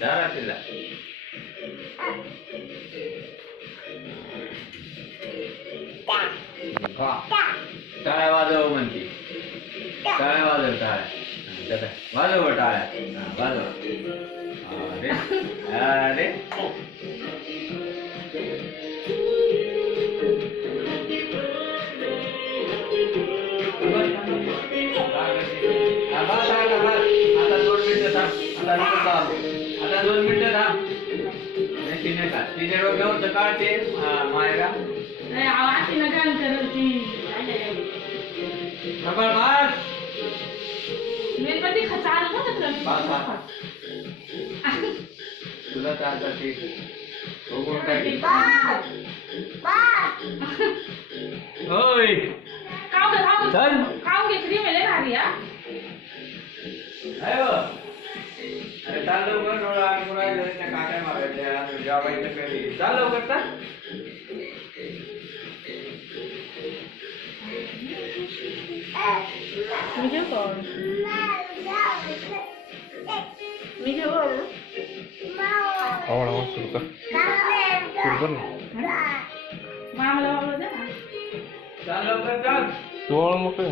दारा तिला टाळ्या वाजव म्हणते टाळ्या वाजव टाळ्या वाजव टाळ्या वाजव अरे अरे आता 2 मिनिटं थांब आता 2 मिनिटं थांब तिने का तिने डोक्यावर काढते मायरा तुला चालता ते बघून काय होय चल अरे चाल लवकर डोळा त्या काट्या मारायच्या जेवायचं कधी चाल लवकर चाल आवड सुरू कर चाल लवकर चाल तू आवड मोकळ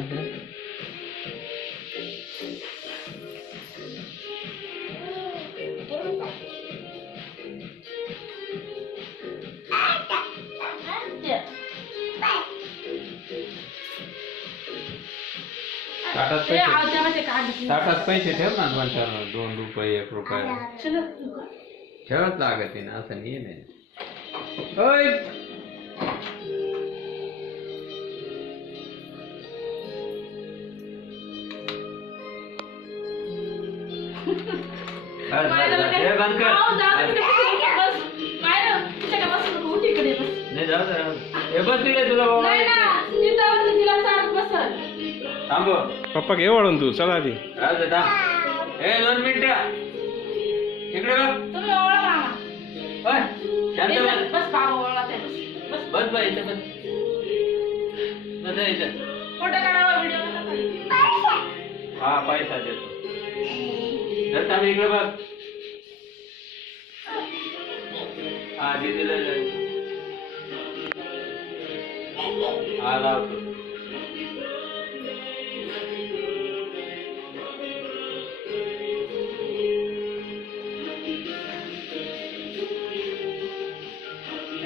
ताटात पैसे ठेव ना 2 रुपये 1 रुपया ठेवत लागत ना असं नाही होय पप्पा घे वाढून तू चला आधी 2 मिनिटं इकडे बस बस इथं बस बस इथं हा पैसा देतो तर इकडे बघ हा दिदीला हा लावतो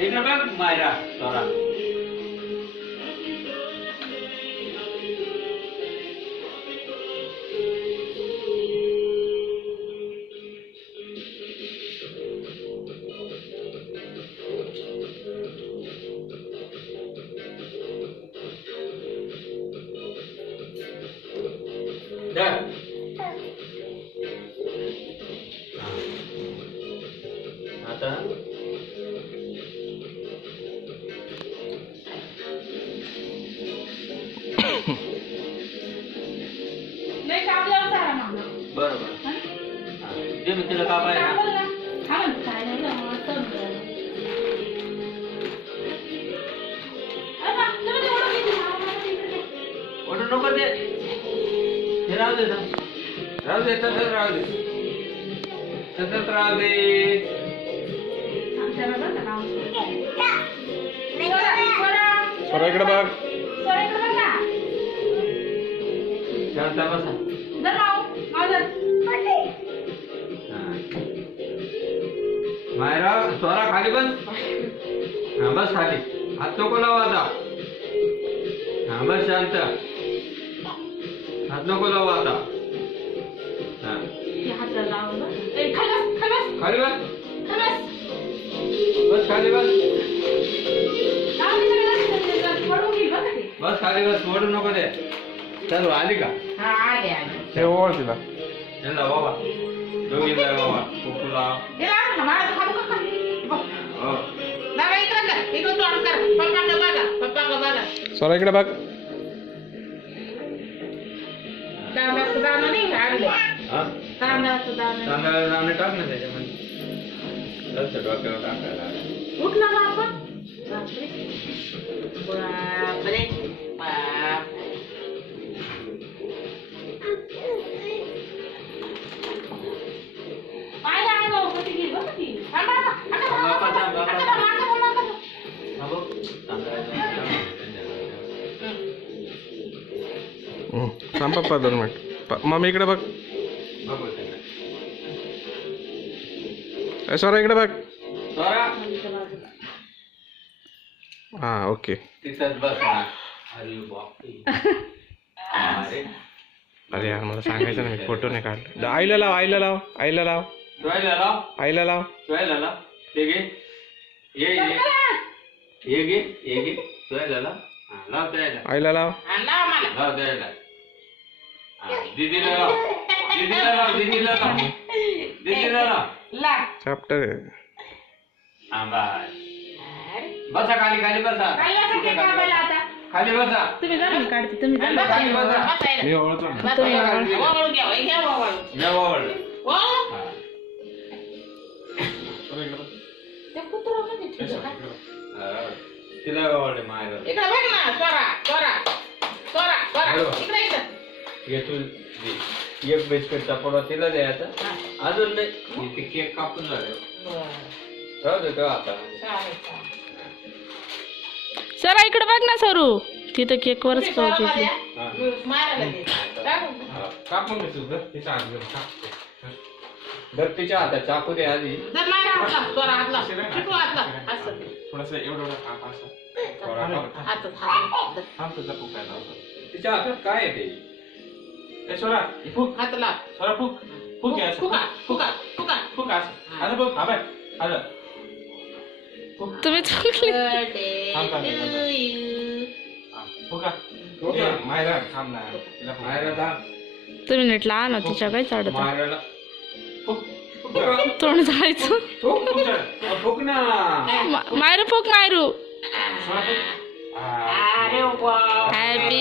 इकडे बघ मायरा सोरा आता बरोबर जे मी तिला का पाहिजे ओढू नको ते राहू दे राहू दे तसंच राहू दे तसंच राहू दे सोरा इकडे बघ शांत बसा मायरा सोरा खाली बस हा बस खाली हात नको लावा आता हा बस शांत हात नको लावा आता खाली बस बस खाली बस बस खाली बस सोडू नको दे चल आली का हे ओळ तिला चला बाबा दोघी जाय बाबा कुकुला सोरा इकडे बघ तांदळाला दाणे टाक ना त्याच्यामध्ये लक्ष डोक्यावर टाकायला उठला बापा बापरे बाप पाय लागलो होती की बघ ती. थांबा, थांबा. बापा, थांब, बापा, थांब. आता. हा बघ, तांदळाचं. थांब पप्पा 2 मिनिट. मम्मी इकडे बघ. बघू त्यांना. स्वरा इकडे बघ. स्वरा हा ओके. तिथंच बस ना. अरे बापरे. अरे अरे यार मला सांगायचं ना, मी फोटो नाही काढले. आईला लाव, आईला लाव, आईला लाव, शिवायला लाव, आईला लाव. शिवायला लाव. ते घे. ये घे. शिवायला लाव. हा, लाव त्याला. आईला लाव. आणला मला. लाव त्याला. हा, दीदीला लाव. दीदीला लाव. लाग. चॅप्टर हा, बस. बसा खाली बसा. काय असं ते कामाला आता? खाली बसा. तुम्ही जा मी काढते. तुम्ही जा. खाली बसा. बसायला. मी ओळखतो ना. बसायला. वळून घ्या, वळून घ्या, वळून. या वावड. वळून. हा. ते कुत्र्यामध्ये ठेवलं का? हा. तिला वावड मायरा. इकडे बघ ना, स्वरा. बरोबर. इकडे. ये तू दे. एक बिस्किटचा पुडा तिला द्यायचा. अजून नाही. ते केक कापून झाले. राहू दे तो आता. सरा इकडे बघ ना सरू. तिथं केकवरच पाहिजे. हा. मारायला दे. हा. कापून घे तू. धर तिच्या हातात चाकू दे आधी. जर मारा हातला, स्वरा हातला. चिटू हातला. असं. थोडंसं एवढं असं. हातात. तिच्या हातात काय आहे ते? स्वरा फुक. हातला. स्वरा फुक. फुक आहे फुका. फुक असं. आता बघ. हा बाय. आलं. तुम्ही चुकले. Birthday to you. फुका. मायरा थांब ना. मायरा जा. तुम्ही नीट लहान हो, तिच्या काय चाडत मायराला. फुक. तोंड जायचं. फुक ना. मायरू फुक मायरू. स्वरा फुक. अरे वा. हॅपी